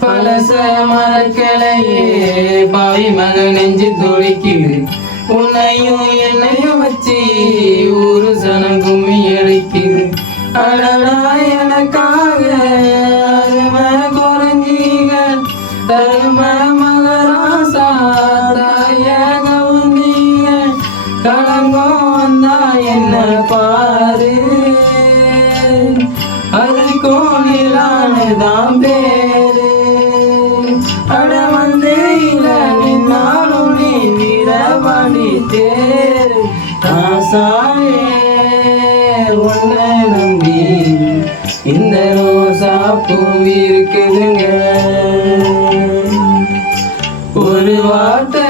பழச மறக்கலையே பாவி மக நெஞ்சு துடிக்குது உன்னையும் என்னையும் வச்சு ஒரு சனம் கும்மி அடிக்குது அடடா எனக்காக அருமை குறைஞ்சீங்க தருமை மகராசா தாய கவுந்தீங்க கலங்கம் வந்தா என்ன பாரு அது கோணிலானதான் பேரு அட வந்து நின்னாலும் நீ வீரமணி தேரு ஆசாவே உன்னை நம்பி இந்த ரோசா பூ இருக்குதுங்க ஒரு வார்த்தை